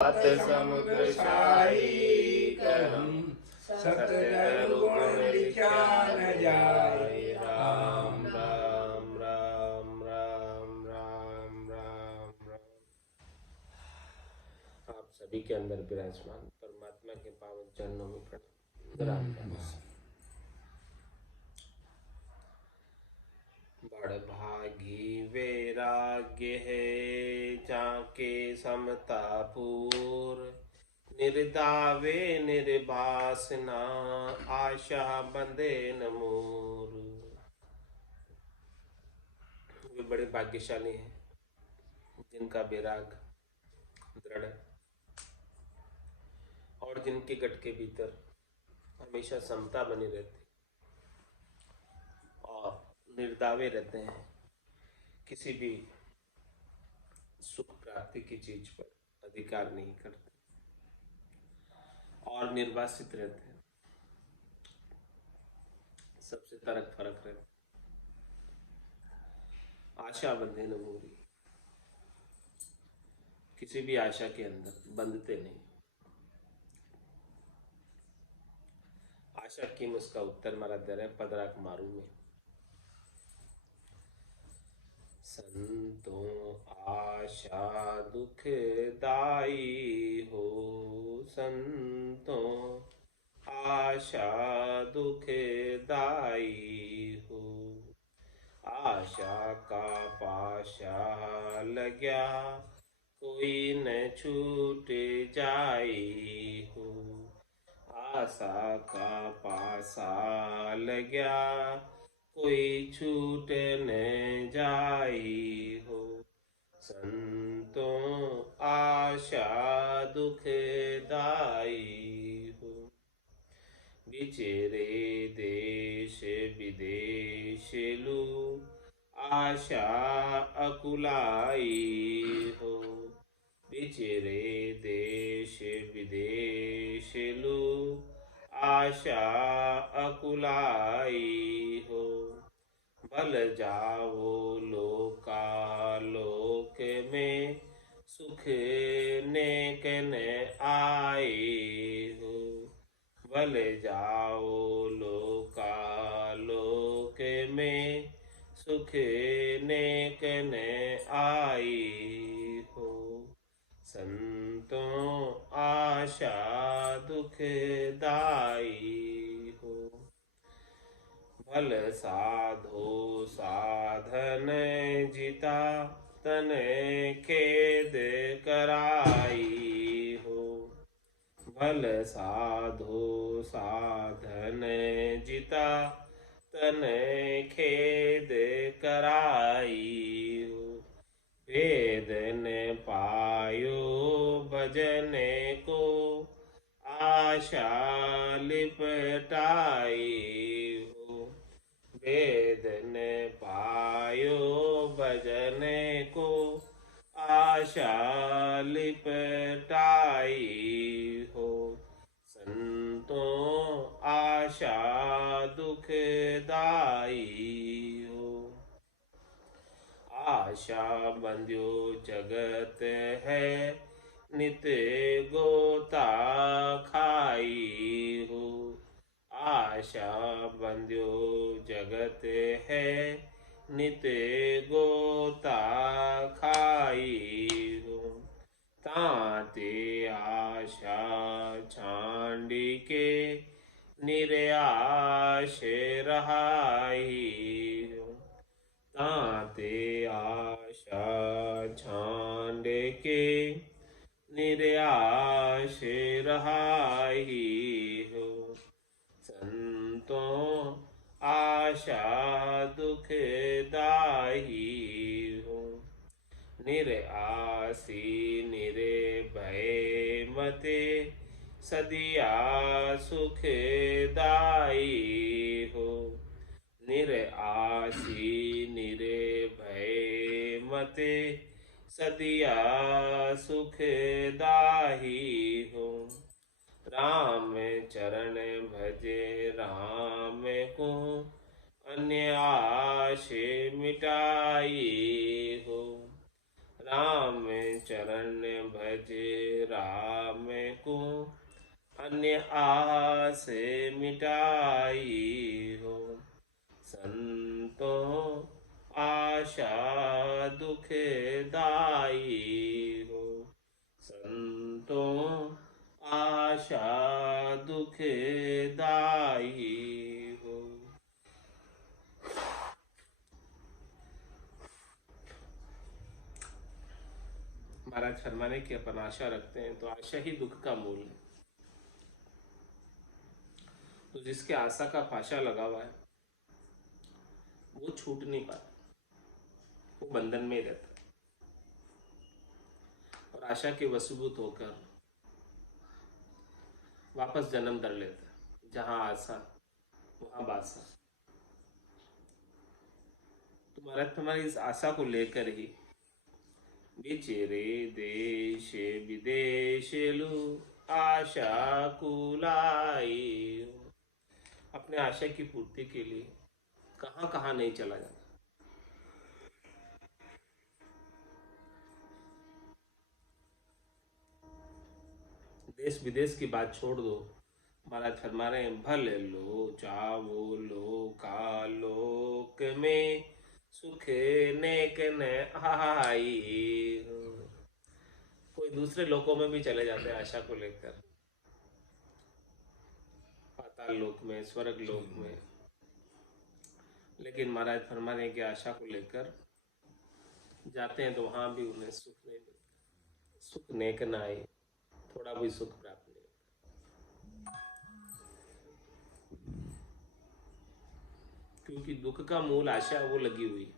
सत समुद्र शाही करम सत्य गुण लिखा न जाए। राम राम राम राम राम राम राम। आप सभी के अंदर विराजमान परमात्मा के पावन चरणों में प्रणाम। राम राम। बड़भागी वैराग्य है जाके समतापुर, निर्दावे निर्वासना आशा बंधे न मोर। वे बड़े भाग्यशाली हैं जिनका वैराग दृढ़ है और जिनके गट के भीतर हमेशा समता बनी रहती और निर्दावे रहते हैं, किसी भी सुख प्राप्ति की चीज पर अधिकार नहीं करते और निर्वासित रहते हैं, सबसे तरक फरक रहते। आशा बंधे न मोरी, किसी भी आशा के अंदर बंधते नहीं। आशा किम उसका उत्तर मारा दे रहे पदराक मारू में। संतों आशा दुखदाई हो, संतों आशा दुखदाई हो। आशा का पाशा लग्या कोई न छूट जाई हो। आशा का पासा लग्या कोई छूट न जाई हो। संतों आशा दुखदाई हो। बिचरे देश विदेश लू आशा अकुलाई हो। बिचरे देश विदेश लू आशा अकुलाई हो। बल जाओ लोकालोक में सुख नेक न आए हो। बल जाओ लोकालोक में सुख नेक न आई हो। संतों आशा दुखदाई हो। भल साधो साधन जिता तन खेद कराई हो। भल साधो साधन जिता तन खेद कराई हो। वेद न पायो भजने को आशा लिपटाई हो। वेद न पायो भजने को आशा लिपटाई हो। संतों आशा दुखदाई हो। आशा बंध्यो जगत है नित गोता खाई हो। आशा बंध्यो जगत है नित गोता खाई हो। ताते आशा छांडी के निर्याश रहाई हो। ताते आशा छांड के निर्याश रहाई हो। संतों आशा दुखदाई हो। निरासी निर्भय मते सदिया सुखदाई हो। निरासी निर्भय मते सदिया सुखदाही हो। राम चरण भजे राम को अन्य आश मिटाई हो। राम चरण भज राम अन्य आस मिटाई हो। संतों आशा दुखदाई हो। संतों आशा दुखदाई हो। महाराज फरमाने की अपन आशा रखते हैं तो आशा ही दुख का मूल है। तो जिसके आशा का फाशा लगा हुआ है वो छूट नहीं पाता, वो बंधन में ही रहता है और आशा के वशीभूत होकर वापस जन्म धर लेता है। जहां आशा वहां बासा। तो महाराज हमारी इस आशा को लेकर ही बिचेरे देश विदेशेलु आशा कुलाई। अपने आशा की पूर्ति के लिए कहां कहां नहीं चला जाता। देश विदेश की बात छोड़ दो, महाराज फरमा रहे हैं भले लो चावो लो का लोक में सुख नेक न आई। कोई दूसरे लोकों में भी चले जाते हैं आशा को लेकर, पाताल लोक में, स्वर्ग लोक में, लेकिन महाराज फरमा रहे हैं कि आशा को लेकर जाते हैं तो वहां भी उन्हें सुख नहीं मिलता। सुख नेक न आई, थोड़ा भी सुख प्राप्त नहीं होता, क्योंकि दुख का मूल आशा वो लगी हुई।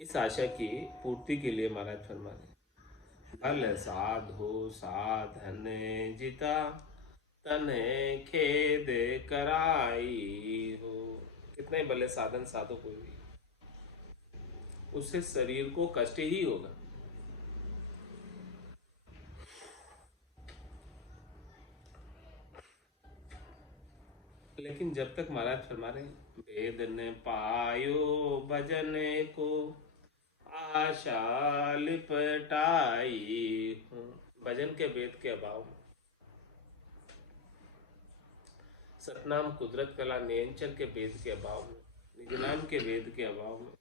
इस आशा की पूर्ति के लिए महाराज फरमा रहे भल साधो साधन जिता तने खेद कराई हो। कितने भले साधन साधो कोई भी, उससे शरीर को कष्ट ही होगा। लेकिन जब तक महाराज फरमा रहे वेद ने पायो भजन को आशा लिपटाई हूँ। भजन के वेद के अभाव में, सतनाम कुदरत कला नियंचन के वेद के अभाव में, निज नाम के वेद के अभाव में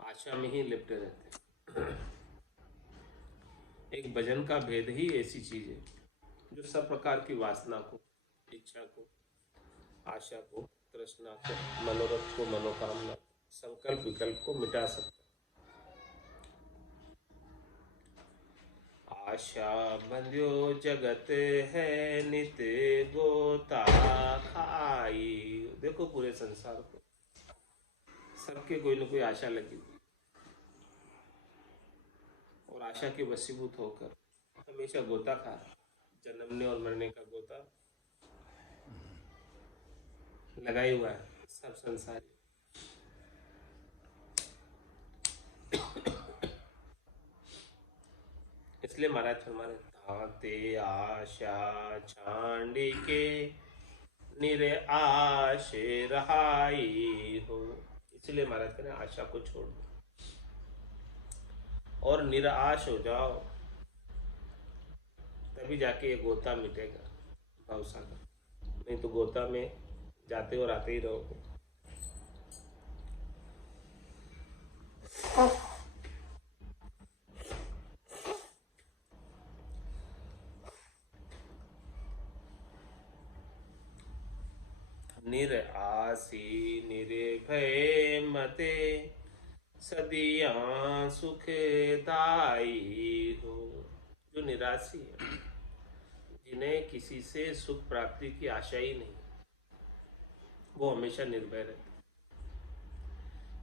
आशा में ही लिपटे रहते हैं। एक भजन का भेद ही ऐसी चीज है जो सब प्रकार की वासना को, इच्छा को, आशा को, तृष्णा को, मनोरथ को, मनोकामना, संकल्प विकल्प को मिटा सकता। आशा बंध्यो जगत है नित गोता खाई। देखो पूरे संसार को, सबके कोई न कोई आशा लगी हुई और आशा के वशीभूत होकर हमेशा गोता खा रहा। जन्मने और मरने का गोता लगा ही हुआ है सब संसार। इसलिए महाराज फरमाने ताते आशा छांडी के निरे आश रहाई हो। इसलिए महाराज कहते हैं आशा को छोड़ दो और निराश हो जाओ, तभी जाके ये गोता मिटेगा भवसागर। नहीं तो गोता में जाते और आते ही रहोगे। निरासी निर्भय मते सदिया सुखदाई हो। जो निराशी है, जिन्हें किसी से सुख प्राप्ति की आशा ही नहीं, वो हमेशा निर्भय रहते,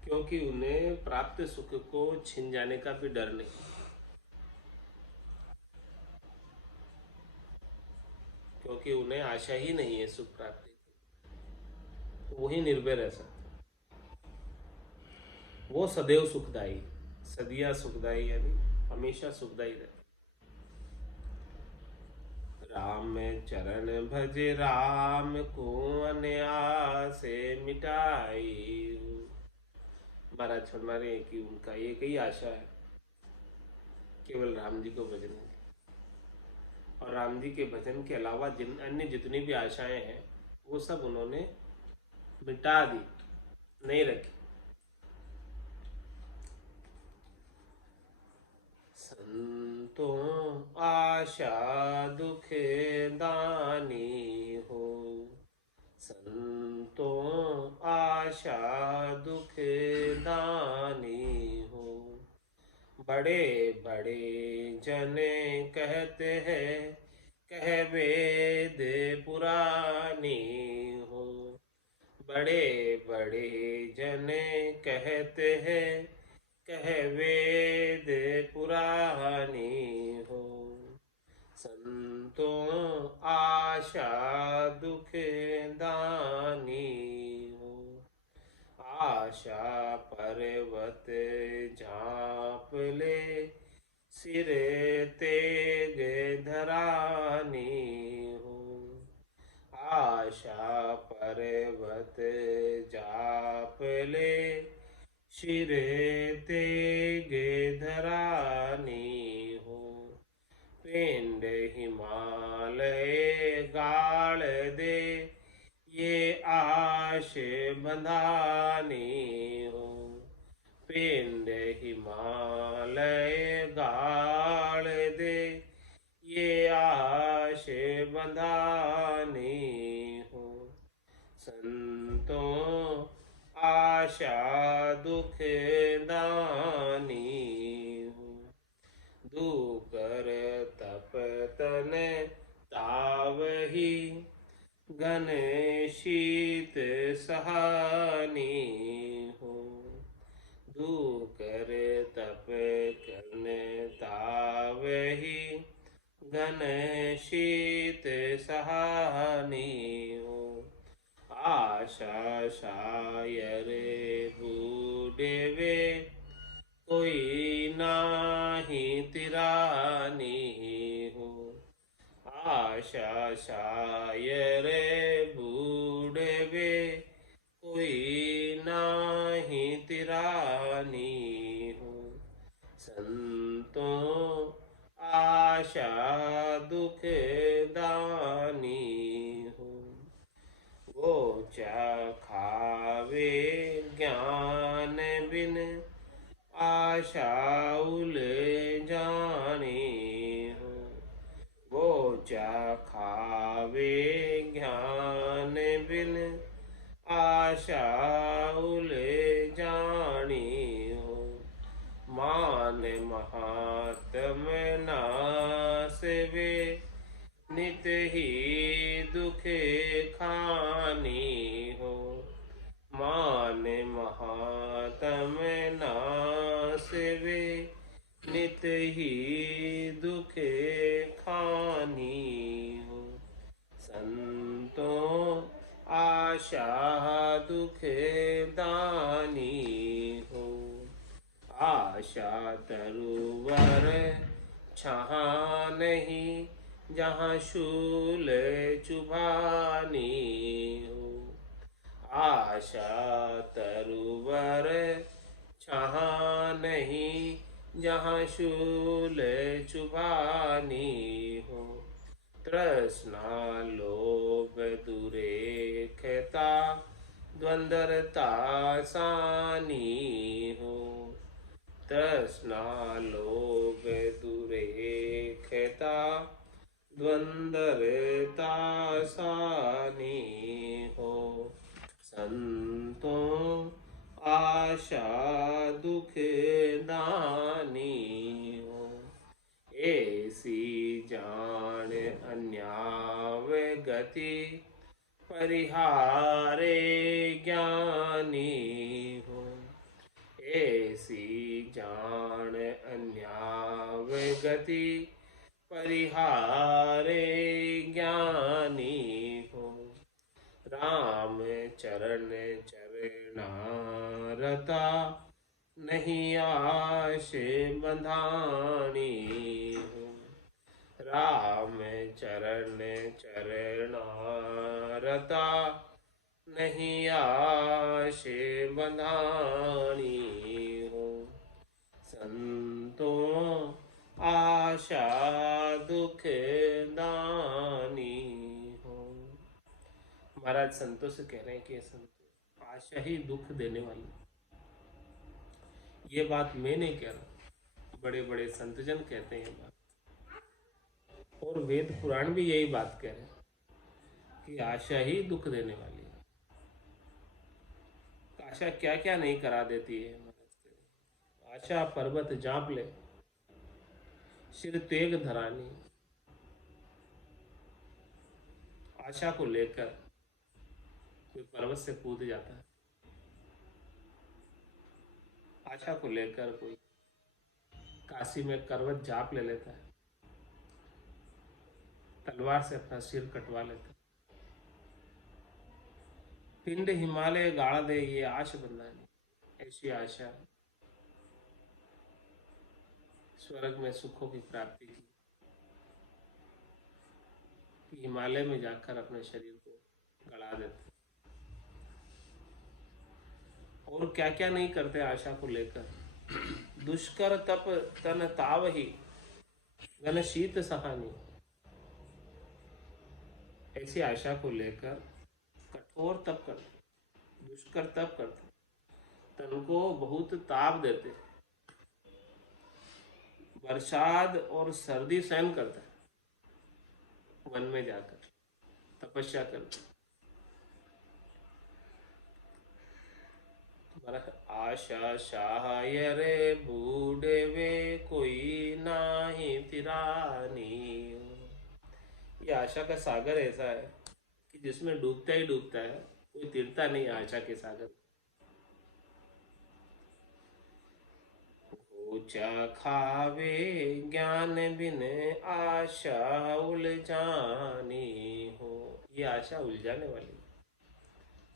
क्योंकि उन्हें प्राप्त सुख को छिन जाने का भी डर नहीं। क्योंकि उन्हें आशा ही नहीं है सुख प्राप्ति की, तो वही निर्भय रह सकते। वो सदैव सुखदायी, सदिया सुखदायी यानी हमेशा सुखदायी रहते। राम चरण भज राम को अन्यासे मिटाई। महाराज फरमा रहे हैं कि उनका एक ही आशा है, केवल राम जी को भजने की। और राम जी के भजन के अलावा अन्य जितनी भी आशाएं हैं वो सब उन्होंने मिटा दी, नहीं रखी। संतों आशा दुख दानी हो, संतों आशा दुख दानी हो, बड़े बड़े जन कहते हैं कह वेद पुरानी हो, बड़े बड़े जन कहते हैं कह वेद पुरानी हो, संतों आशा दुख दानी हो, आशा पर्वत झाँप ले सिर तेग धरानी हो, आशा पर्वत झाँप ले सिर तेग धरानी हो, पिंड हिमालय गाड़ दे ये आश बंधानी हो, पिंड हिमालय गाड़ दे ये आश बंधानी हो, संतों आशा दुख दानी हो, दूकर तप तन तावही घन शीत सहानी हो, दूकर तप तन तावही घन शीत सहानी हो, आशा शायर बूढ़े वे कोई नाही तिरानी हो, आशा शायर बूढ़े वे कोई नाही तिरानी हो, संतों आशा दुख दानी हो, गोचा खावे ज्ञान बिन आशा उलझानी हो, गोचा खावे ज्ञान बिन आशा उलझानी हो, मान महात्म नास वे नित ही दुख खानी हो, मान महात्म नास वे नित ही दुख खानी हो, संतों आशा दुख दानी हो, आशा तरुवर छहाँ नहीं जहाँ शूल चुभानी हो, आशा तरुवर छहाँ नहीं जहाँ शूल चुभानी हो, तृष्णा लोभ दुरेखता द्वंद्वता सानी हो, तृष्णा लोभ दुरेखता द्वंद्वता सानी हो, संतों आशा दुख दानी हो, ऐसी जान अन्याव गति परिहारे ज्ञानी हो, ऐसी जान अन्याव गति परिहारे ज्ञानी हो, राम चरण चरणारता नहीं आश बंधानी हो, राम चरण चरणारता नहीं आश बंधानी हो, संतों आशा दुख दानी हो। महाराज संतों से कह रहे हैं कि ये संतो, आशा ही दुख देने वाली। ये बात मैं नहीं कह रहा, बड़े बड़े संतजन कहते हैं ये बात, और वेद पुराण भी यही बात कह रहे हैं कि आशा ही दुख देने वाली है। आशा क्या क्या नहीं करा देती है। आशा पर्वत जाप ले, सिर तेग धरानी। आशा को लेकर कोई पर्वत से कूद जाता है, आशा को लेकर कोई काशी में करवट जाप ले लेता है, तलवार से अपना सिर कटवा लेता है। पिंड हिमालय गाड़ दे ये आश बंधानी, ऐसी आशा स्वर्ग में सुखों की प्राप्ति की, कि हिमालय में जाकर अपने शरीर को गड़ा देते। और क्या क्या नहीं करते आशा को लेकर। दुष्कर तप तन ताव ही, घन शीत सहानी। ऐसी आशा को लेकर कठोर तप करते, दुष्कर तप करते, तन को बहुत ताप देते, बरसात और सर्दी सहन करता है, वन में जाकर तपस्या करते। आशा सहाय रे बूढ़े वे कोई नाही तिरानी। ये आशा का सागर ऐसा है कि जिसमें डूबता ही डूबता है, कोई तिरता नहीं आशा के सागर। ऊंचा खावे ज्ञान बिन आशा उलझानी हो। ये आशा उलझाने वाली,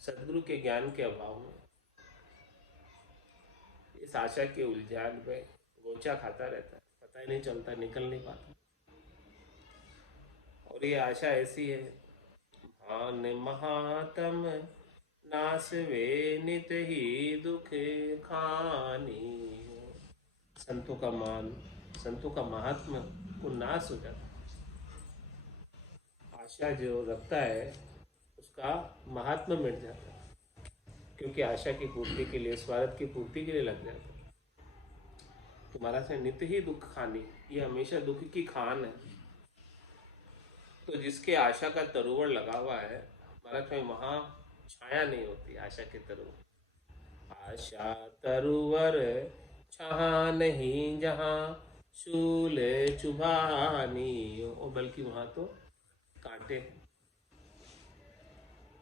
सदगुरु के ज्ञान के अभाव में इस आशा के उलझान में गोचा खाता रहता है, पता ही नहीं चलता, निकल नहीं पाता। और ये आशा ऐसी है, भान महात्म नास वे नित ही दुख खानी। संतों का मान, संतों का महात्मा को नाश हो जाता है। आशा जो रखता है उसका महात्मा मिट जाता है, क्योंकि आशा की पूर्ति के लिए, स्वार्थ की पूर्ति के लिए लग जाता है। तुम्हारा से नित्य ही दुख खानी, ये हमेशा दुख की खान है। तो जिसके आशा का तरुवर लगा हुआ है, महाराज में वहां छाया नहीं होती आशा के तरुवर। आशा तरुवर छहा नहीं जहां शूल चुभानी, और बल्कि वहां तो कांटे।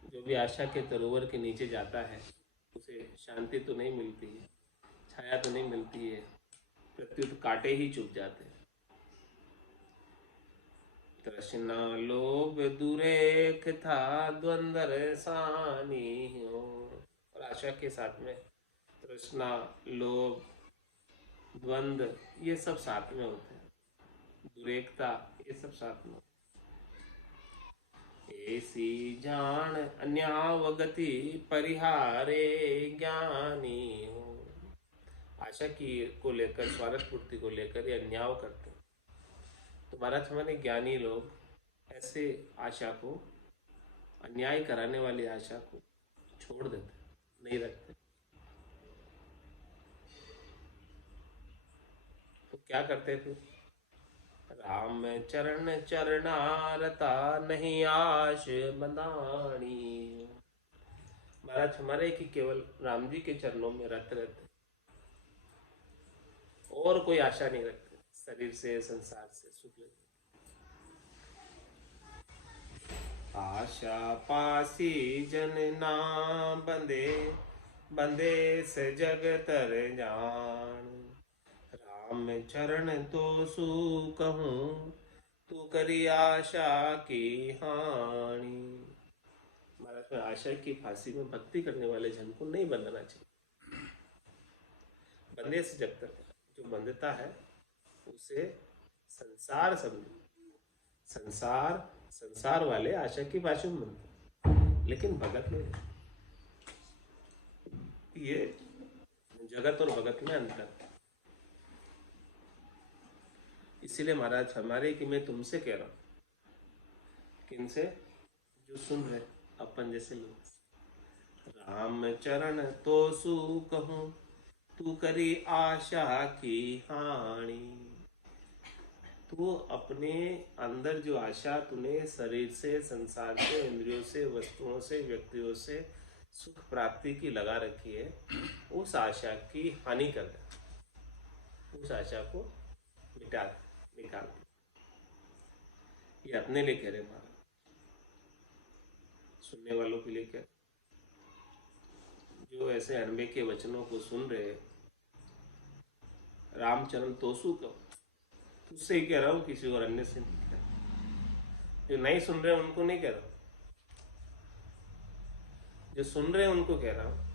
जो भी आशा के तरोवर के नीचे जाता है उसे शांति तो नहीं मिलती है, छाया तो नहीं मिलती है, प्रत्युत कांटे ही चुभ जाते हैं। तृष्णा लोभ दुरेख था द्वंद्व सानी हो। और आशा के साथ में तृष्णा, लोभ, द्वंद्व ये सब साथ में होते हैं, दुरेकता ये सब साथ में। ऐसी जान अन्यावगति परिहारे ज्ञानी हो। आशा की को लेकर, स्वार्थ पूर्ति को लेकर ये अन्याय करते हैं। तो महाराज हमारे ज्ञानी लोग ऐसे आशा को, अन्याय कराने वाली आशा को छोड़ देते, नहीं रखते। तो क्या करते थे? राम चरण चरणारता नहीं आश बंधानी। महाराज हमारे कि केवल राम जी के चरणों में रत रहते, और कोई आशा नहीं रखते, शरीर से, संसार से सुख लेते। आशा पासी जन ना बंदे, बंदे से जग तर जान। राम चरण तो सु कहूँ, तू करी आशा की हानि। महाराज में आशा की फांसी में भक्ति करने वाले जन को नहीं बंधना चाहिए। बंधे से जग तक, जो बंधता है उसे संसार समझो। संसार, संसार वाले आशा की फांसी में बंधते, लेकिन भगत में, ये जगत और भगत में अंतर। इसीलिए महाराज हमारे कि मैं तुमसे कह रहा हूँ, किनसे? जो सुन रहे अपन जैसे लोग। राम चरण तो सु कहूँ, तू करी आशा की हानि। तू अपने अंदर जो आशा तूने शरीर से, संसार से, इंद्रियों से, वस्तुओं से, व्यक्तियों से सुख प्राप्ति की लगा रखी है, उस आशा की हानि कर दे, उस आशा को मिटा दे, निकाल दे। ये अपने लिए कह रहे महाराज, सुनने वालों के लिए क्या? जो ऐसे अनबे के वचनों को सुन रहे, रामचरण तोसु कहो, तुझसे ही कह रहा हूँ, किसी और अन्य से नहीं कह रहा। जो नहीं सुन रहे उनको नहीं कह रहा, जो सुन रहे हैं उनको कह रहा हूँ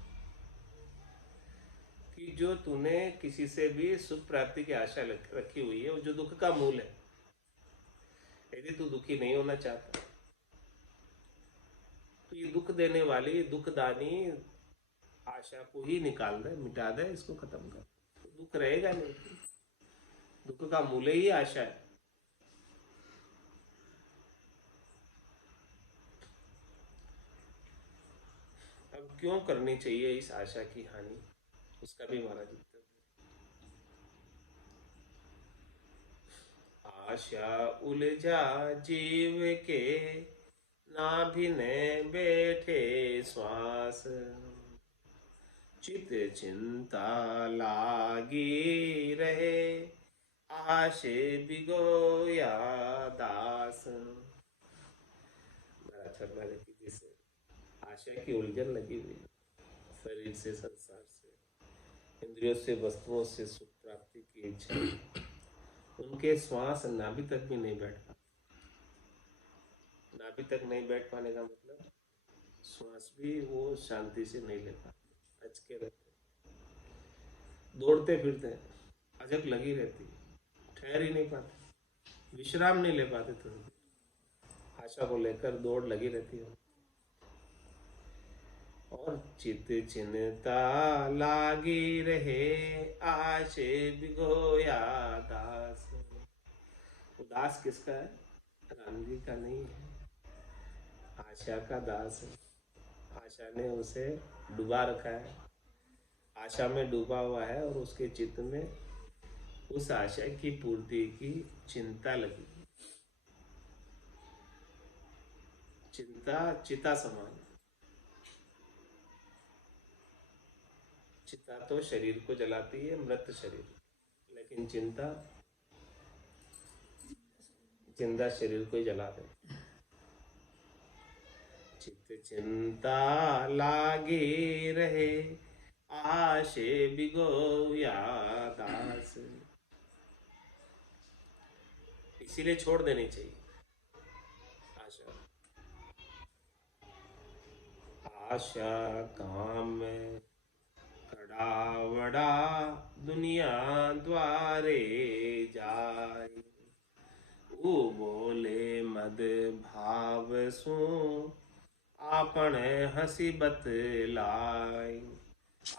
कि जो तूने किसी से भी सुख प्राप्ति की आशा रखी हुई है, वो जो दुख का मूल है, यदि तू दुखी नहीं होना चाहता तो ये दुख देने वाली, दुखदानी आशा को ही निकाल दे, मिटा दे, इसको खत्म कर, तो दुख रहेगा नहीं। दुख का मूल ही आशा है। अब क्यों करनी चाहिए इस आशा की हानि, उसका भी महाराज उत्तर। आशा उलझा जीव के, नाभि ने बैठे श्वास। चित चिंता लागी रहे, आशे बिगोया दास। महाराज फरमाने की जिसे आशा की उलझन लगी हुई, शरीर से, संसार से, इंद्रियों से, वस्तुओं से सुख प्राप्ति की इच्छा, उनके श्वास नाभि तक भी नहीं बैठ पाते। नाभि तक नहीं बैठ पाने का मतलब श्वास भी वो शांति से नहीं ले पाते, अचके रहते, दौड़ते फिरते हैं, अजक लगी रहती, ठहर ही नहीं पाते, विश्राम नहीं ले पाते, तुरंत आशा को लेकर दौड़ लगी रहती है। और चित चिन्ता लागी रहे, आशे बिगोया दास। उदास किसका है? राम जी का नहीं है, आशा का दास है। आशा ने उसे डुबा रखा है, आशा में डूबा हुआ है, और उसके चित्त में उस आशा की पूर्ति की चिंता लगी। चिंता चिता समान, चिता तो शरीर को जलाती है, मृत शरीर, लेकिन चिंता जिंदा शरीर को ही जला दे। चित चिंता लागी रहे, आशे बिगोया दास। इसीलिए छोड़ देनी चाहिए आशा। आशा काम कड़ावड़ा, दुनिया द्वारे जाय। ऊ बोले मद भाव सु, आपन हसी बतलाई।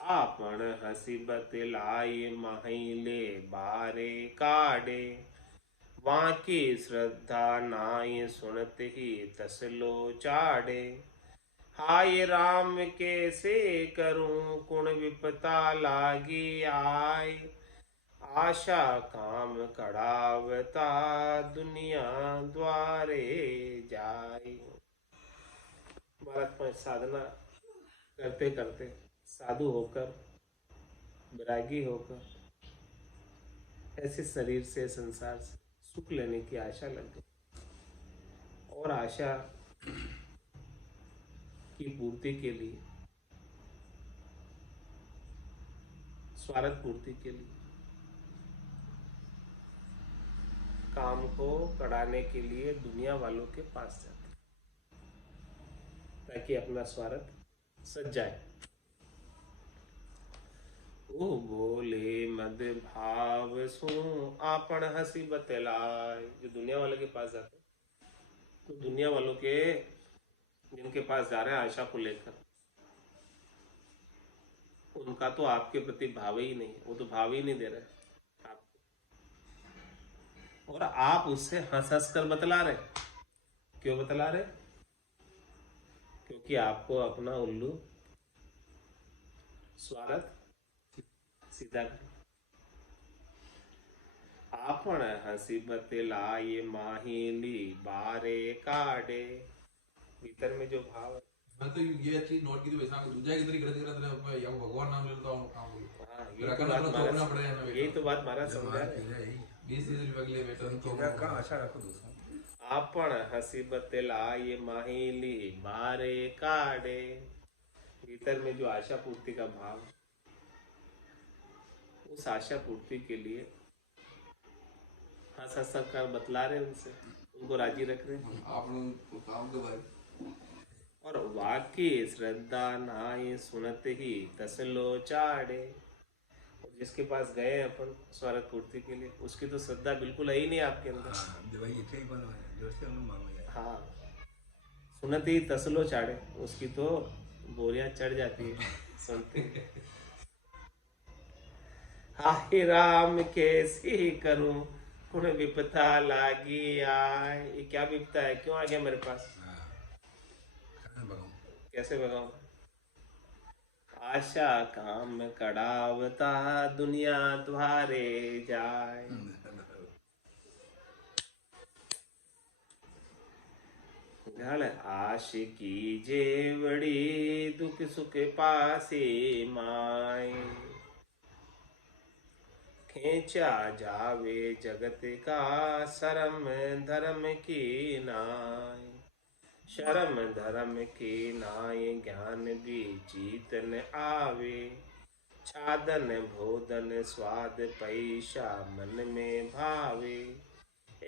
आपन हसी बतलाई, महिले बारे काढ़े। वहाँ की श्रद्धा नाई, सुनत ही तसलो चाड़े। हाय राम कैसे करूं, कुण विपता लागी आय। आशा काम कड़ावता, दुनिया द्वारे जाय। महाराज साधना करते करते, साधु होकर, बैरागी होकर, ऐसे शरीर से, संसार से सुख लेने की आशा लग गई, और आशा की पूर्ति के लिए, स्वार्थ पूर्ति के लिए, काम को कड़ाने के लिए दुनिया वालों के पास जाते, ताकि अपना स्वार्थ सज जाए। ओ बोले मद भाव सु, आपन हसी बतलाय। जो दुनिया वाले के पास जाते, तो दुनिया वालों के, जिनके पास जा रहे हैं आशा को लेकर, उनका तो आपके प्रति भाव ही नहीं है, वो तो भाव ही नहीं दे रहे आपको। और आप उससे हंस हंस कर बतला रहे। क्यों बतला रहे? क्योंकि आपको अपना उल्लू स्वार्थ सीधा कर। आपण हंसी बतलाए माहिली बारे काढ़े। भीतर में जो भाव है। मैं तो ये चीज नोट की थी वैसा दूजा किधर गलत गलत रहे या भगवान नाम ले लेता हूं काम बोलो हाँ, फिर अकल अपना थोपना पड़ेगा ना यही बेटा तो बात महाराज जब समझा महाराज रहे। कह रहे यही 20-30 रुपए के लिए बेटा तो कह का आशा रखो दोस्तों। आपण हंसी बतलाए माहिली बारे काढ़े। भीतर में जो आशा पूर्ति का भाव, उस आशा पूर्ति के लिए हंस हंस कर बतला रहे उनसे, उनको राजी रख रहे। आप लोग काम के बारे और वाक्य श्रद्धा नाई सुनते ही तसलो चाड़े। और जिसके पास गए अपन स्वार्थ पूर्ति के लिए, उसकी तो श्रद्धा बिल्कुल है ही नहीं आपके अंदर। हाँ जब भाई इथे ही बनवाए जो से हम मांगो जाए। हाँ, सुनते ही तसलो चाड़े, उसकी तो बोरियां चढ़ जाती है सुनते ही। हाय राम कैसी करूं कुण विपता लागी आए। ये क्या विपता है, क्यों आ गया मेरे पास, हाँ खाना भगाऊं। कैसे भगाऊं। आशा काम कड़ावता दुनिया द्वारे जाए। घड़ आश की जेवड़ी दुख सुख पासे माए। खींचा जावे जगत का शरम धर्म की नाय। शरम धर्म की नाय ज्ञान भी जीतन आवे। छादन भोदन स्वाद पैसा मन में भावे।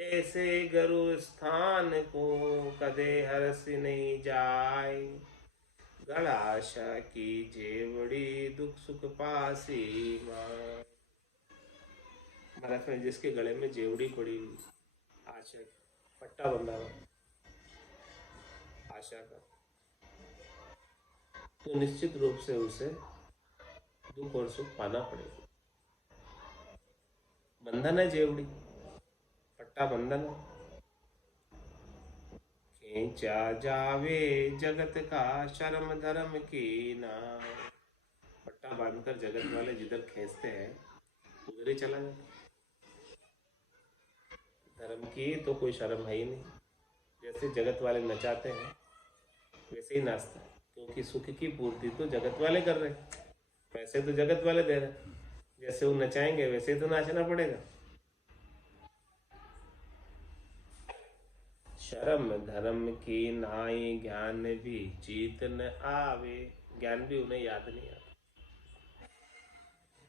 ऐसे गुरु स्थान को कदे हर्ष नहीं जाए। गढ़ आशा की जेवड़ी दुख सुख पासी माँ। महाराज में जिसके गले में जेवड़ी पड़ी हुई, आशा की पट्टा बंधा हुआ आशा का, तो निश्चित रूप से उसे दुख और सुख पाना पड़ेगा। बंधन है जेवड़ी, पट्टा बंधन है। खींचा जावे जगत का शर्म धर्म की नाय। पट्टा बांधकर जगत वाले जिधर खींचते हैं उधर ही चला जाता। धर्म की तो कोई शर्म है ही नहीं। जैसे जगत वाले नचाते हैं वैसे ही नाचता है, क्योंकि सुख की पूर्ति तो जगत वाले कर रहे हैं, पैसे तो जगत वाले दे रहे हैं। जैसे वो नचाएंगे वैसे ही तो नाचना पड़ेगा। शर्म धर्म की नाई ज्ञान भी जीत न आवे। ज्ञान भी उन्हें याद नहीं आता।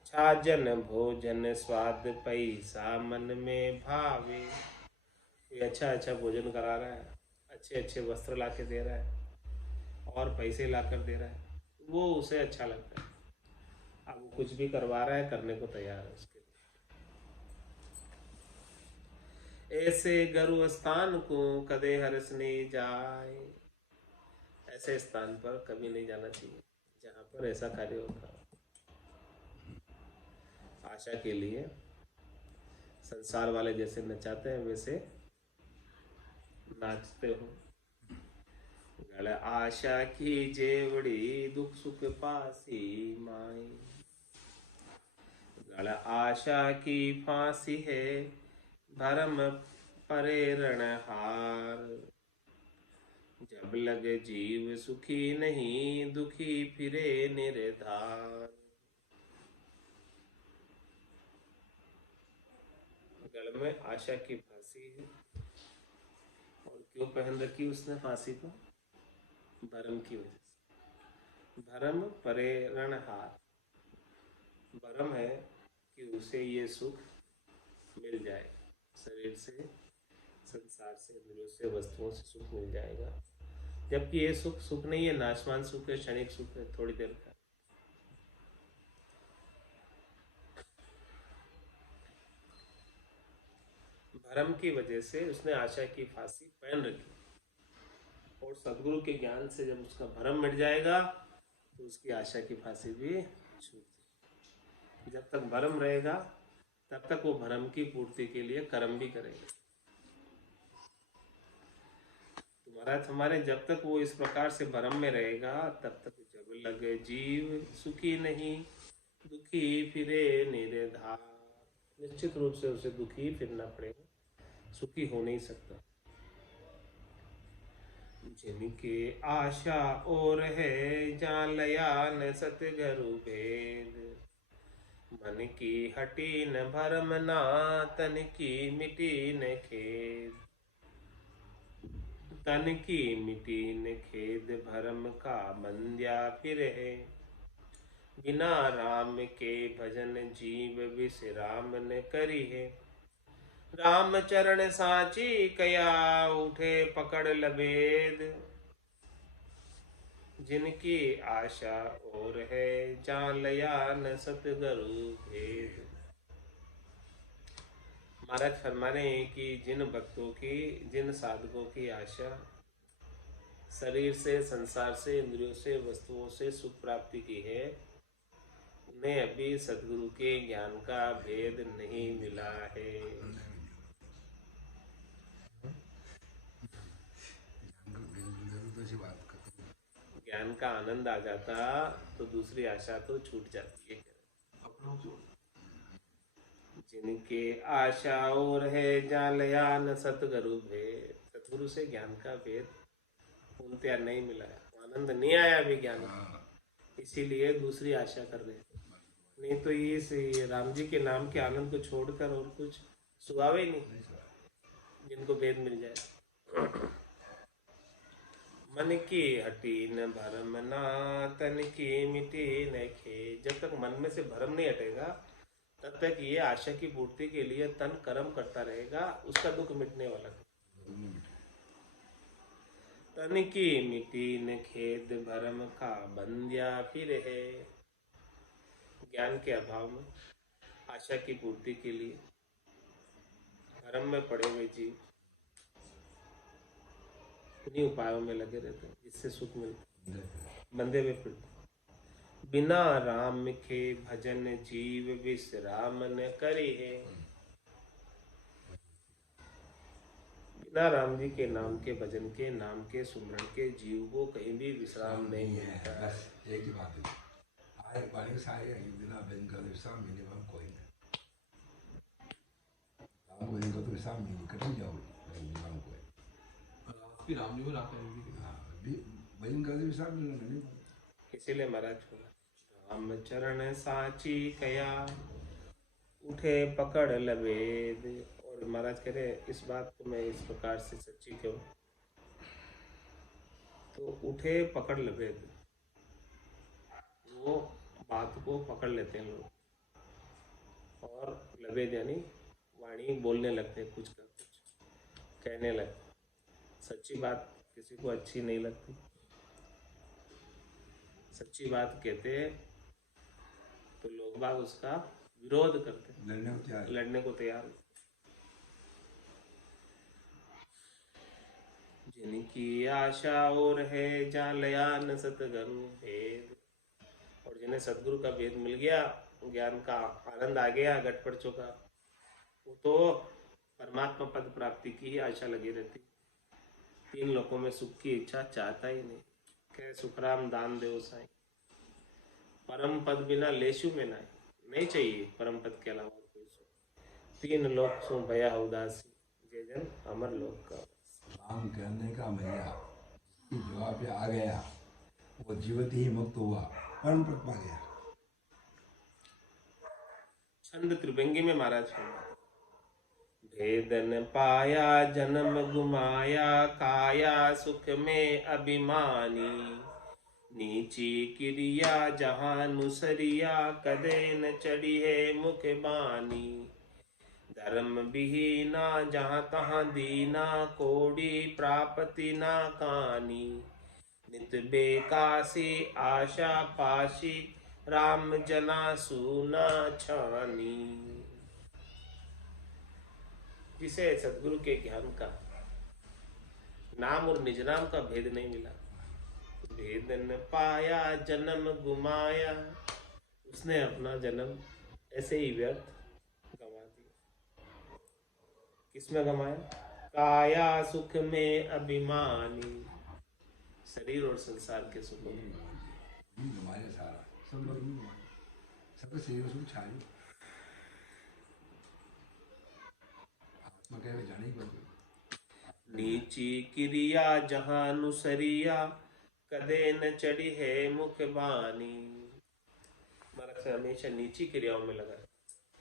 छाजन भोजन स्वाद पैसा मन में भावे। ये अच्छा अच्छा भोजन करा रहा है, अच्छे अच्छे वस्त्र ला के दे रहा है और पैसे ला कर दे रहा है, वो उसे अच्छा लगता है। अब वो कुछ भी करवा रहा है, करने को तैयार है उसके लिए। ऐसे गुरु स्थान को कदे हर्ष नहीं जाए। ऐसे स्थान पर कभी नहीं जाना चाहिए जहां पर ऐसा कार्य होता है। आशा के लिए संसार वाले जैसे नचाते हैं वैसे नाचते हो। गल आशा की जेवड़ी दुख सुख पासी माई। गल आशा की फांसी है भरम प्रेरण हार। जब लग जीव सुखी नहीं दुखी फिरे निर्धार। गल में आशा की फांसी है, और क्यों पहन रखी उसने फांसी को, भरम की वजह से। भरम प्रेरण हार, भरम है कि उसे ये सुख मिल जाए, शरीर से, संसार से, इंद्रियों से, वस्तुओं से सुख मिल जाएगा। जबकि ये सुख सुख नहीं है, नाशवान सुख है, क्षणिक सुख है, थोड़ी देर का। भरम की वजह से उसने आशा की फांसी पहन रखी, और सदगुरु के ज्ञान से जब उसका भरम मिट जाएगा तो उसकी आशा की फांसी भी छूट जाएगी। जब तक भरम रहेगा तब तक वो भ्रम की पूर्ति के लिए कर्म भी करेंगे। तो महाराज हमारे जब तक वो इस प्रकार से भ्रम में रहेगा तब तक जब लगे जीव सुखी नहीं दुखी फिरे निरधार। निश्चित रूप से उसे दुखी फिरना पड़ेगा, सुखी हो नहीं सकता। जिनके आशा और है जान लया न सतगरु भेद। मन की हटी न भरम ना तन की मिटी न खेद। तन की मिटी न खेद भरम का बंध्या फिर है। बिना राम के भजन जीव विश्राम न करी है। राम चरण साची कया उठे पकड़ लबेद। जिनकी आशा और है जान लया न सतगरु भेद। महाराज फरमा रहे हैं कि जिन भक्तों की जिन साधकों की आशा शरीर से संसार से इंद्रियों से वस्तुओं से सुख प्राप्ति की है उन्हें अभी सदगुरु के ज्ञान का भेद नहीं मिला है। बात करते ज्ञान का आनंद आ जाता तो दूसरी आशा तो छूट जाती है। अपनों से जिनके आशा और है जालया न सतगुरु भेद। सतगुरु से ज्ञान का भेद उनते नहीं मिला है, आनंद नहीं आया अभी ज्ञान का, इसीलिए दूसरी आशा कर रहे थे। नहीं तो ये राम जी के नाम के आनंद को छोड़कर और कुछ सुहावे ही नहीं जिनको भेद मिल जाए। मन की हटी न भरम ना तन की मिटी न खे। जब तक मन में से भरम नहीं हटेगा तब तक ये आशा की पूर्ति के लिए तन कर्म करता रहेगा, उसका दुख मिटने वाला नहीं। तन की मिटी न खेद भरम का बंध्या फिर है। ज्ञान के अभाव में आशा की पूर्ति के लिए भरम में पड़े हुए जीव उन्हीं उपायों में लगे रहते हैं जिससे सुख मिलता है, बंधे हुए फिरते। बिना राम के भजन जीव विश्राम न करे है। बिना राम जी के नाम के भजन के नाम के सुमरण के जीव को कहीं भी विश्राम नहीं मिलता है। बस एक ही बात है, आए पानी से आए बिना बहन का विश्राम मिनिमम कोई नहीं। राम को नहीं तो विश्राम मिली कठिन जाओगे मिनिमम कोई। फिर राम जी में रात में हाँ बहन का विश्राम मिलना नहीं। इसीलिए महाराज राम चरण साची कया उठे पकड़ लबेद। और महाराज कह रहे इस बात को मैं इस प्रकार से सच्ची क्यों, तो उठे पकड़ लबेद, वो बात को पकड़ लेते हैं लोग और लबेद यानी वाणी बोलने लगते हैं, कुछ का कुछ कहने लगते। सच्ची बात किसी को अच्छी नहीं लगती, सच्ची बात कहते तो लोग बाग उसका विरोध करते, लड़ने को तैयार। जिनकी आशा और है जालया न सतगुरु भेद। और जिन्हें सतगुरु का भेद मिल गया, ज्ञान का आनंद आ गया, घट पड़ चुका, वो तो परमात्मा पद प्राप्ति की ही आशा लगी रहती। तीन लोकों में सुख की इच्छा चाहता ही नहीं। कह सुखराम दान देव साईं, परम पद बिना लेशु में नहीं चाहिए परम पद के अलावा कोई सुख। तीन लोक सो भया उदासी, जय जन अमर लोक का। राम कहने का मैया जवाब पे आ गया, वो जीवित ही मुक्त हुआ, परम पद पा गया। छंद त्रिभंगी में महाराज भेदन पाया जन्म गुमाया काया सुख में अभिमानी। नीची क्रिया जहां नुसरिया कदे न चढ़ी है मुख बानी। धर्म विहीना जहां तहां दीना कोड़ी प्राप्ति ना कानी। नित बेकासी आशा पाशी राम जना सुना छानी। जिसे सदगुरु के ज्ञान का नाम और निज नाम का भेद नहीं मिला, भेद न पाया जन्म गुमाया, उसने अपना जन्म ऐसे ही व्यर्थ गंवा किसमें गमाया? काया सुख में अभिमानी, शरीर और संसार के सुखों में। हमारे सारा सब लोग नहीं घुमाए, सबके शरीर में छाए आत्मा कहे जाने ही पड़ती। नीची क्रिया जहां अनुसरिया, कदे न चढ़ी है मुख बानी। महाराज हमेशा नीची क्रियाओं में लगा है।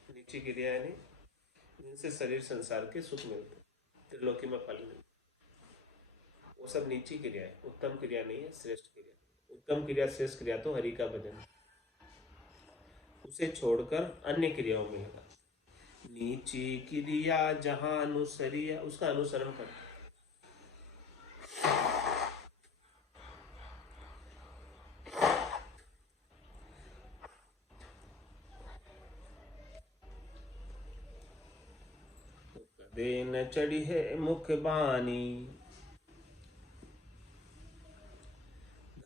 नीची क्रिया यानी जिनसे शरीर संसार के सुख मिलते, त्रिलोकी में फल मिलते, वो सब नीची क्रिया है, उत्तम क्रिया नहीं है, श्रेष्ठ क्रिया। उत्तम क्रिया श्रेष्ठ क्रिया तो हरि का भजन, उसे छोड़कर अन्य क्रियाओं में लगा। नीची क्रिया जहां अनुसरिया, उसका अनुसरण कर। कदे न चढ़ी है मुख बानी,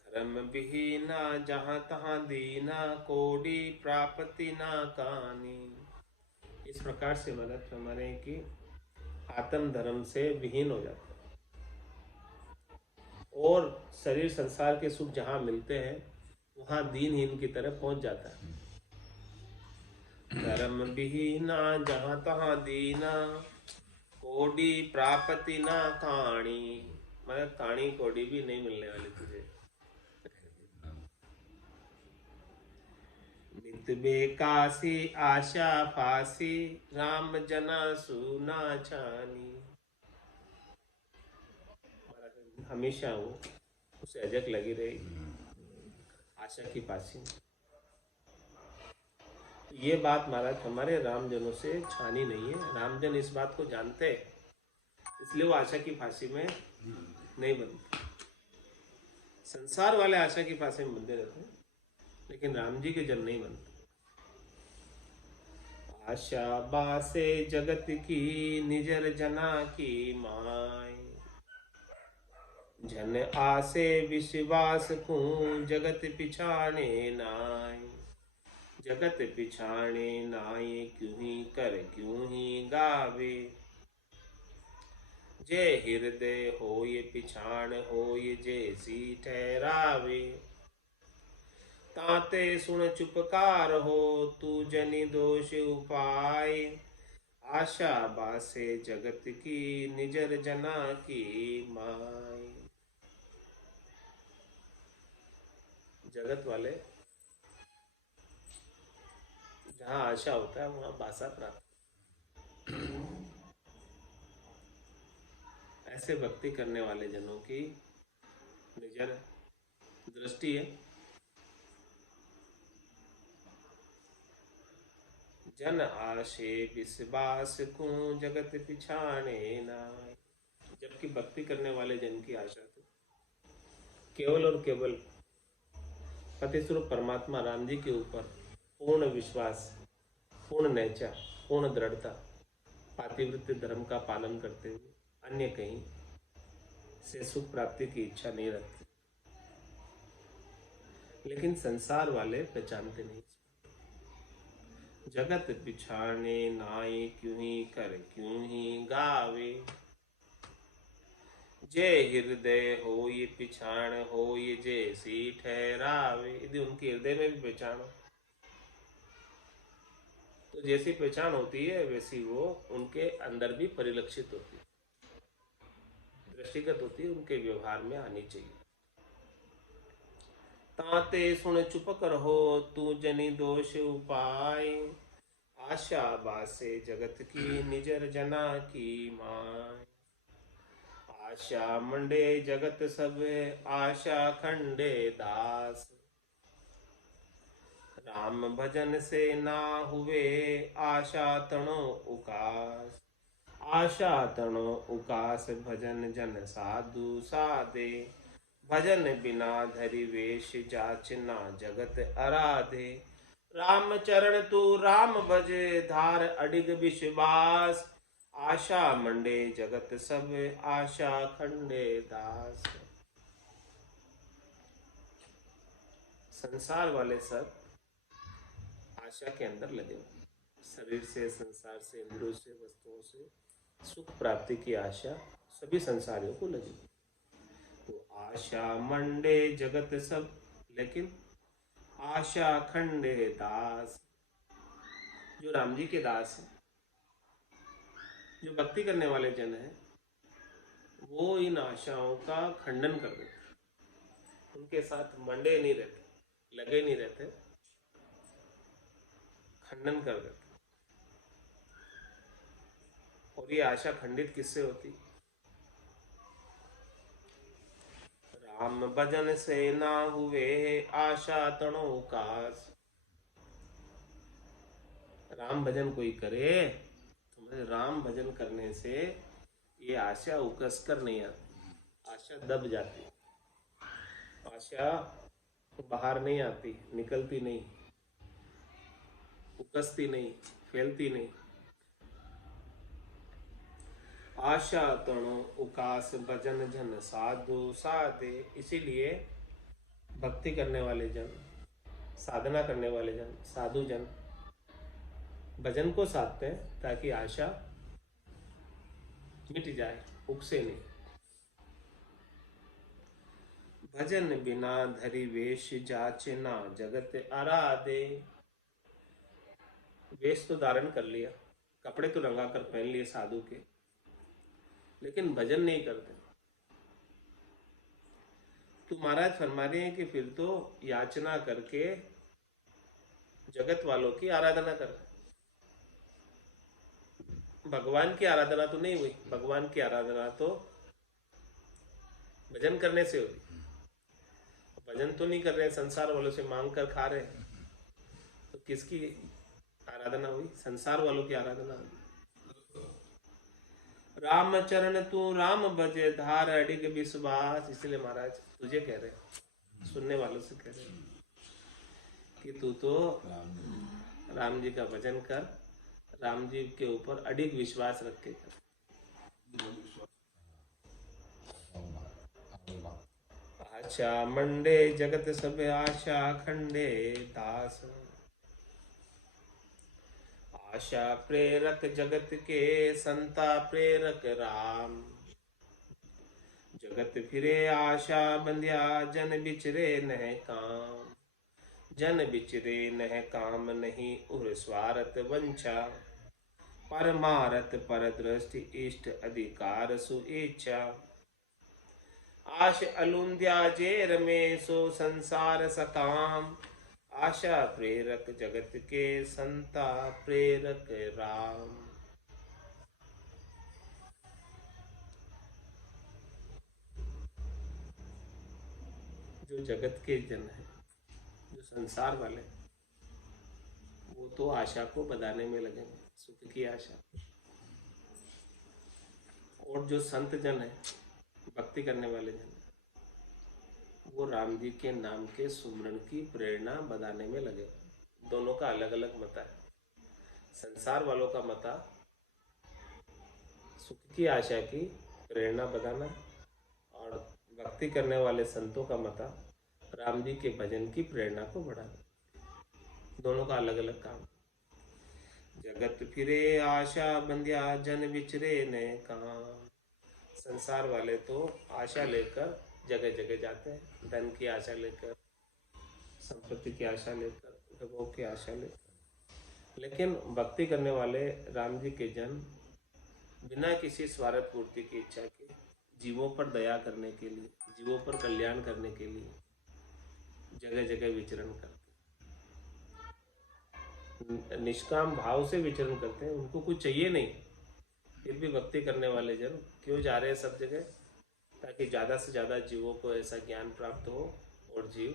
धर्म विहीना जहां तहां दीना, कोडी प्राप्ति ना कानी। इस प्रकार से मदद हमारे कि आत्म धर्म से विहीन हो जाता है और शरीर संसार के सुख जहां मिलते हैं वहां दीनहीन की तरफ पहुंच जाता है। धर्म विहीना जहां तहां दीना, कोडी प्राप्ति ना काणी। मतलब काणी कोडी भी नहीं मिलने वाली तुझे। नित बेकासी आशा फासी, राम जना सुना छानी। हमेशा वो उसे अजक लगी रहेगी आशा की फांसी। ये बात महाराज हमारे रामजनों से छानी नहीं है। रामजन इस बात को जानते हैं, इसलिए वो आशा की फांसी में नहीं बनते। संसार वाले आशा की फांसी में बंधे रहते हैं, लेकिन राम जी के जन नहीं बनते। आशा बासे जगत की, निजर जना की माय। जन आसे विश्वास को, जगत पिछाने नाय। जगत पिछाने नाय, क्यों ही कर क्यों ही गावे। जय हृदय हो ये पिछाण हो ये जैसी ठहरावे। ताते सुन चुपकार हो, तू जनि दोष उपाय। आशा बासे जगत की, निजर जना की माय। जगत वाले जहां आशा होता है वहां बासा प्राप्त। ऐसे भक्ति करने वाले जनों की निजर दृष्टि है। जन आशे विश्वास को, जगत पिछाने नाय। जबकि भक्ति करने वाले जन की आशा तो केवल और केवल पति स्वरूप परमात्मा राम जी के ऊपर पूर्ण विश्वास, पूर्ण नैचा, पूर्ण दृढ़ता, पातिव्रत्य धर्म का पालन करते हुए अन्य कहीं से सुख प्राप्ति की इच्छा नहीं रखते। लेकिन संसार वाले पहचानते नहीं। जगत पिछाने नाय, क्यों ही कर क्यों ही गावे। जय हृदय हो ये पिछाण हो ये जैसी ठहरावे। यदि उनके हृदय में भी पहचान हो तो जैसी पहचान होती है वैसी वो उनके अंदर भी परिलक्षित होती है, दृष्टिगत होती है, उनके व्यवहार में आनी चाहिए। ताते सुन चुप कर हो, तू जनि दोष उपाय। आशा बासे जगत की, निजर जना की माय। आशा मंडे जगत सब, आशा खंडे दास। राम भजन से ना हुए, आशा तणो उकास। आशा तणो उकास, भजन जन साधु साधे। भजन बिना धरि वेश, जाचना जगत आराधे। राम चरण तू राम भजे, धार अडिग विश्वास। आशा मंडे जगत सब, आशा खंडे दास। संसार वाले सब आशा के अंदर लगे हुए, शरीर से, संसार से, इंद्रियों से, वस्तुओं से सुख प्राप्ति की आशा सभी संसारियों को लगी। तो आशा मंडे जगत सब, लेकिन आशा खंडे दास। जो राम जी के दास हैं, जो भक्ति करने वाले जन हैं, वो इन आशाओं का खंडन कर देते, उनके साथ मंडे नहीं रहते, लगे नहीं रहते, खंडन कर देते। और ये आशा खंडित किससे होती? राम भजन से ना हुए आशा तणो कास। राम भजन कोई करे तो राम भजन करने से ये आशा उकस कर नहीं आती, आशा दब जाती, आशा बाहर नहीं आती, निकलती नहीं, उकसती नहीं, फैलती नहीं। आशा तणो उकास भजन जन साधु साधे। इसीलिए भक्ति करने वाले जन, साधना करने वाले जन, साधु जन भजन को साधते हैं ताकि आशा मिट जाए, उकसे नहीं। भजन बिना धरी वेश जाचना जगत आराधे। वेश तो धारण कर लिया, कपड़े तो रंगा कर पहन लिए साधु के, लेकिन भजन नहीं करते। तो महाराज फरमा रहे हैं कि फिर तो याचना करके जगत वालों की आराधना कर। भगवान की आराधना तो नहीं हुई, भगवान की आराधना तो भजन करने से हुई। भजन तो नहीं कर रहे, संसार वालों से मांग कर खा रहे, तो किसकी आराधना हुई? संसार वालों की आराधना हुई। राम चरण तू राम भजे धार अडिग विश्वास। इसलिए महाराज तुझे कह रहे, सुनने वालों से कह रहे कि तू तो राम जी का भजन कर, राम जी के ऊपर अडिग विश्वास रख के कर। आशा मंडे जगत सब आशा खंडे दास। आशा प्रेरक जगत के संता प्रेरक राम। जगत फिरे आशा बंध्या जन बिचरे नह काम। जन बिचरे नह काम नहीं उर स्वार्थ वंचा। परमारथ पर दृष्टि इष्ट अधिकार सुइच्छा। आश अलुंध्या जेर में सो संसार सकाम। आशा प्रेरक जगत के संता प्रेरक राम। जो जगत के जन है, जो संसार वाले, वो तो आशा को बधाने में लगेंगे, सुख की आशा। और जो संत जन है, भक्ति करने वाले जन, वो राम जी के नाम के सुमरण की प्रेरणा बढ़ाने में लगे। दोनों का अलग अलग मत है। संसार वालों का मत सुख की आशा की प्रेरणा बढ़ाना, और भक्ति करने वाले संतों का मत राम जी के भजन की प्रेरणा को बढ़ाना। दोनों का अलग अलग काम। जगत फिरे आशा बंध्या जन बिचरे ने काम। संसार वाले तो आशा लेकर जगह जगह जाते हैं, धन की आशा लेकर, संपत्ति की आशा लेकर, भोग की आशा लेकर। लेकिन भक्ति करने वाले राम जी के जन बिना किसी स्वार्थ पूर्ति की इच्छा के, जीवों पर दया करने के लिए, जीवों पर कल्याण करने के लिए जगह जगह विचरण करते हैं, निष्काम भाव से विचरण करते हैं। उनको कुछ चाहिए नहीं, फिर भी भक्ति करने वाले जन क्यों जा रहे हैं सब जगह? ताकि ज़्यादा से ज़्यादा जीवों को ऐसा ज्ञान प्राप्त हो और जीव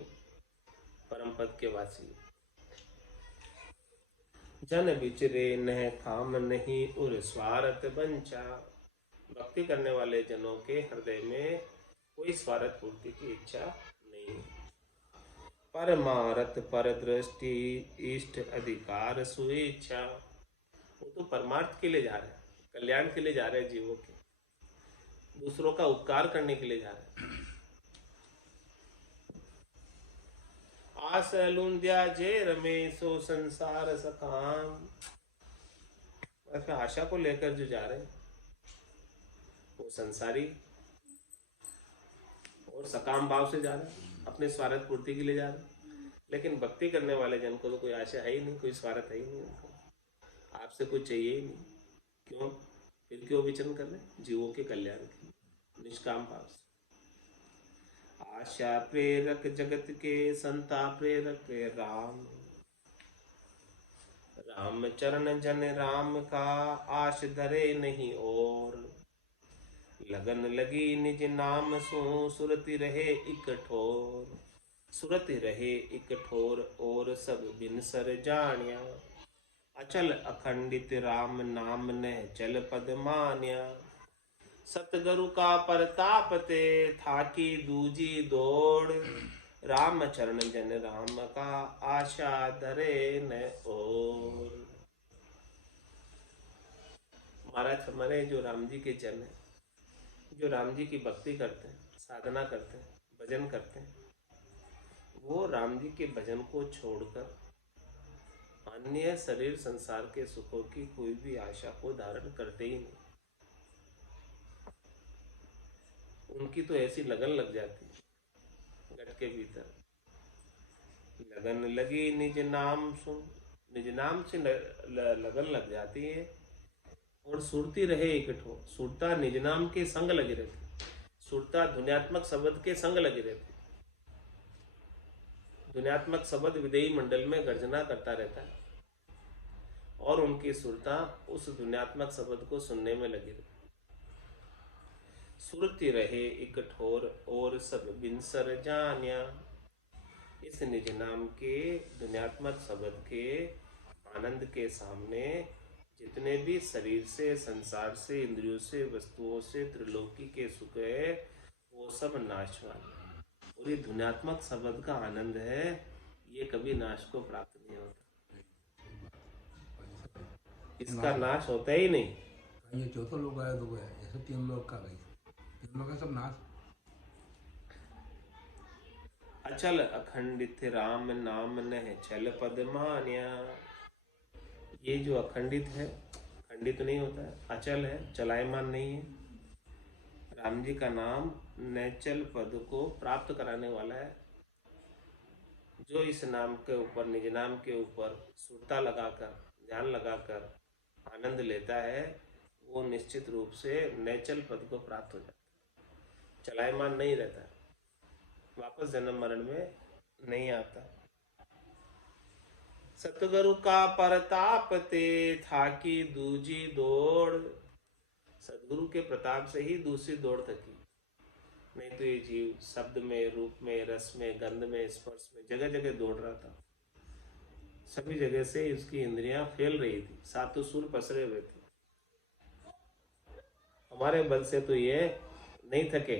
परम पद के वासी। जन बिचरे नह काम नहीं उर स्वार्थ बंचा। भक्ति करने वाले जनों के हृदय में कोई स्वार्थ पूर्ति की इच्छा नहीं। परमार्थ पर दृष्टि इष्ट अधिकार सुइच्छा। वो तो परमार्थ के लिए जा रहे हैं, कल्याण के लिए जा रहे हैं, जीवों के, दूसरों का उपकार करने के लिए जा रहे हैं। आस लुंद्या जे रमेशो संसार सकाम। आशा को लेकर जो जा रहे हैं, वो संसारी और सकाम भाव से जा रहा है, अपने स्वार्थ पूर्ति के लिए जा रहा है। लेकिन भक्ति करने वाले जन को तो कोई आशा है ही नहीं, कोई स्वार्थ है ही नहीं उनको, आपसे कुछ चाहिए ही नहीं। क्यों? फिर क्यों विचरण कर रहे? जीवों के कल्याण के लिए, निष्काम भाव से। आशा प्रेरक जगत के संता प्रेरक राम, राम चरण जन राम का आश धरे नहीं और, लगन लगी निज नाम सो सुरति रहे एक ठोर, सुरति रहे एक ठोर और सब बिनसर जानिया, अचल अखंडित राम नाम ने चल पद मान्या, सतगुरु का परताप ते थाकी दूजी दौड़, राम चरण जन राम का आशा धरे न और। महाराज हमारे जो राम जी के जन हैं, जो राम जी की भक्ति करते हैं, साधना करते हैं, भजन करते हैं, वो राम जी के भजन को छोड़कर अन्य शरीर संसार के सुखों की कोई भी आशा को धारण करते ही नहीं। उनकी तो ऐसी लगन लग जाती है गट के भीतर, लगन लगी निज नाम सुन, निज नाम से लगन लग जाती है और सुरती रहे इकट्ठो, सुरता निज नाम के संग लगी रहती, सुरता ध्वन्यात्मक शब्द के संग लगी रहती, ध्वन्यात्मक शब्द विदेही मंडल में गर्जना करता रहता है और उनकी सुरता उस ध्वन्यात्मक शब्द को सुनने में लगी रहती। सुरती रहे एक ठोर और सब बिनसर जान्या, इस निज नाम के ध्वन्यात्मक शब्द के आनंद के सामने जितने भी शरीर से, संसार से, इंद्रियों से, वस्तुओं से, त्रिलोकी के सुख है, वो सब नाशवान है। और ये ध्वन्यात्मक शब्द का आनंद है, ये कभी नाश को प्राप्त नहीं होता, इसका नाश होता ही नहीं। ये चौथा लोग आया तो गया, ऐसे 3 लोग का गई, 3 लोग का सब नाश। अचल अखंडित राम नाम न चल पद मान्या, ये जो अखंडित है, खंडित नहीं होता है, अचल है, चलायमान नहीं है। राम जी का नाम नैचल पद को प्राप्त कराने वाला है। जो इस नाम के ऊपर, निज नाम के ऊपर सुरता लगाकर, ध्यान लगाकर आनंद लेता है, वो निश्चित रूप से नैचल पद को प्राप्त हो जाता है, चलायमान नहीं रहता, वापस जन्म मरण में नहीं आता। सतगुरु का परताप ते थाकी दूजी दौड़, सदगुरु के प्रताप से ही दूसरी दौड़ थकी, नहीं तो ये जीव शब्द में, रूप में, रस में, गंध में, स्पर्श में जगह जगह दौड़ रहा था। सभी जगह से उसकी इंद्रियां फैल रही थी, सातों सुर पसरे हुए थे। हमारे बल से तो ये नहीं थके।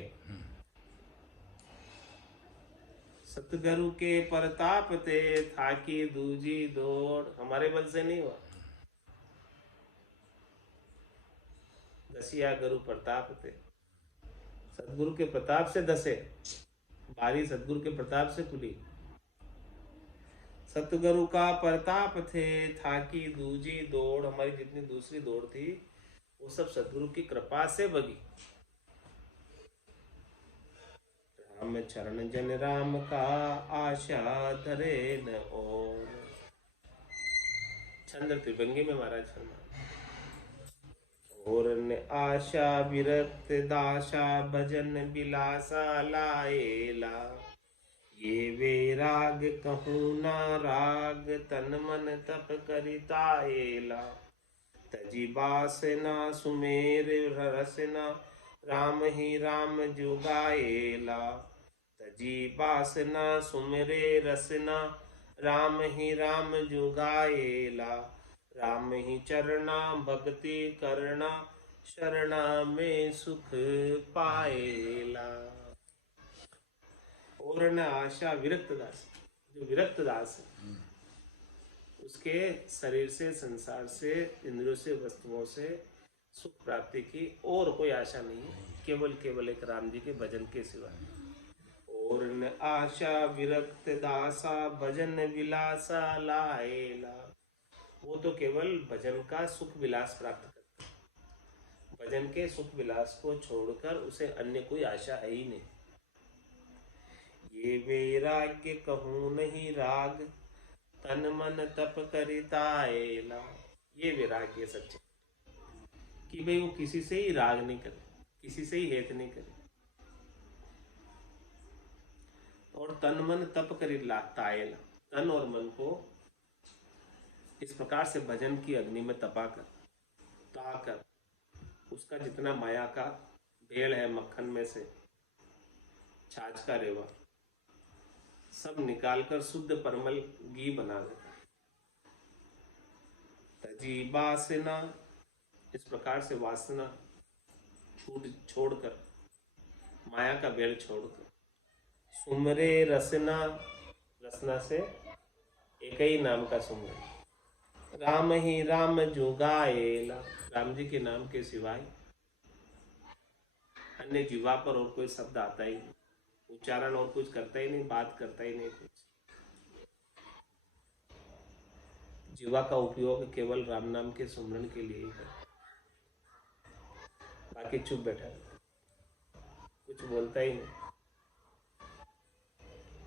सतगुरु के परताप ते थाकी दूजी दौड़, हमारे बल से नहीं हुआ। दसिया गुरु प्रताप थे, सदगुरु के प्रताप से दसे, बारी सदगुरु के प्रताप से खुली। सतगुरु का प्रताप थे थाकी दूजी दौड़, हमारी जितनी दूसरी दौड़ थी वो सब सदगुरु की कृपा से बगी। राम चरण जन राम का आशा धरे न और। छंद त्रिभंगी में महाराज फरमाते और न आशा विरक्त दाशा भजन बिलासा लाएला, ये वे राग कहूँ ना राग तन मन तप करिताएला, तजी बासना सुमेर रसना राम ही राम जुगाएला, तजी बासना सुमेरे रसना राम ही राम जुगाएला, राम ही चरना भक्ति करना शरणा में सुख पाएला। और न आशा विरक्त दास, जो विरक्त दास है उसके शरीर से, संसार से, इंद्रियों से, वस्तुओं से सुख प्राप्ति की और कोई आशा नहीं है, केवल एक राम जी के भजन के सिवा। और न आशा विरक्त दासा भजन विलासा लाएला, वो तो केवल भजन का सुख विलास प्राप्त करता है, भजन के सुख विलास को छोड़कर उसे अन्य कोई आशा है ही नहीं। ये वैराग्य कहूँ नहीं राग, तन मन तप करिताएला। ये वैराग्य सच्चे कि भाई वो किसी से ही राग नहीं करे, किसी से ही हेत नहीं करे, और तन मन तप करिताएला। तन और मन को इस प्रकार से भजन की अग्नि में ताकर उसका जितना माया का भेड़ है, मक्खन में से छाछ का रेवा सब निकालकर शुद्ध परमल घी बना देता है। तजी वासना, इस प्रकार से वासना छोड़कर, माया का भेड़ छोड़कर, सुमरे रसना, रसना से एक ही नाम का सुमरन, राम ही राम जो गाएला। राम जी के नाम के सिवाय अन्य जीवा पर और कोई शब्द आता ही नहीं, उच्चारण और कुछ करता ही नहीं, बात करता ही नहीं कुछ। जीवा का उपयोग केवल राम नाम के सुमरन के लिए ही है, बाकी चुप बैठा है, कुछ बोलता ही नहीं।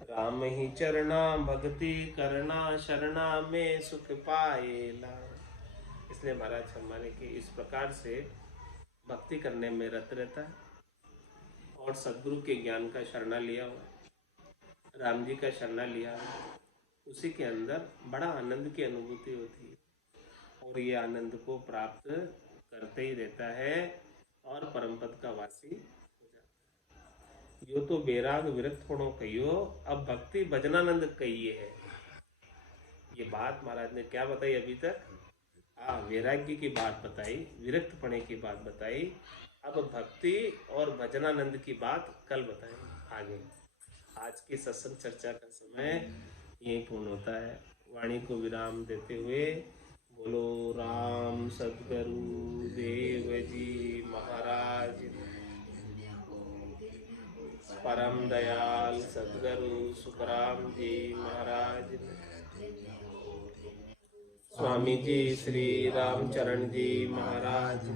राम ही चरना भक्ति करना, शरणा में सुख पाएला। इसलिए महाराज फरमाने की इस प्रकार से भक्ति करने में रत रहता है और सदगुरु के ज्ञान का शरणा लिया हुआ, राम जी का शरणा लिया हुआ, उसी के अंदर बड़ा आनंद की अनुभूति होती है और ये आनंद को प्राप्त करते ही रहता है और परम पद का वासी हो जाता है। यो तो बैराग विरक्त होनो कहियो, अब भक्ति भजनानंद कहिए है। ये बात महाराज ने क्या बताई अभी तक? वैराग्य की बात बताई, विरक्त पने की बात बताई, अब भक्ति और भजनानंद की बात कल बताएंगे आगे। आज की सत्संग चर्चा का समय यही पूर्ण होता है। वाणी को विराम देते हुए बोलो राम सद्गुरु देव जी महाराज, परम दयाल सद्गुरु सुखराम जी महाराज, स्वामी जी श्री रामचरण जी महाराज,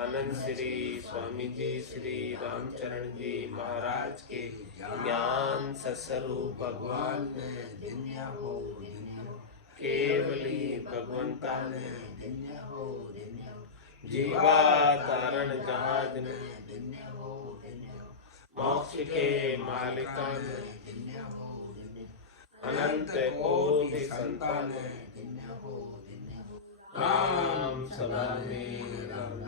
आनंद श्री स्वामी जी श्री रामचरण जी महाराज के ज्ञान सत्स्वरूप भगवान केवली भगवंता जीवा कारण जहाज मोक्ष के मालिकान अनंत कोटि संतान राम सदा में राम।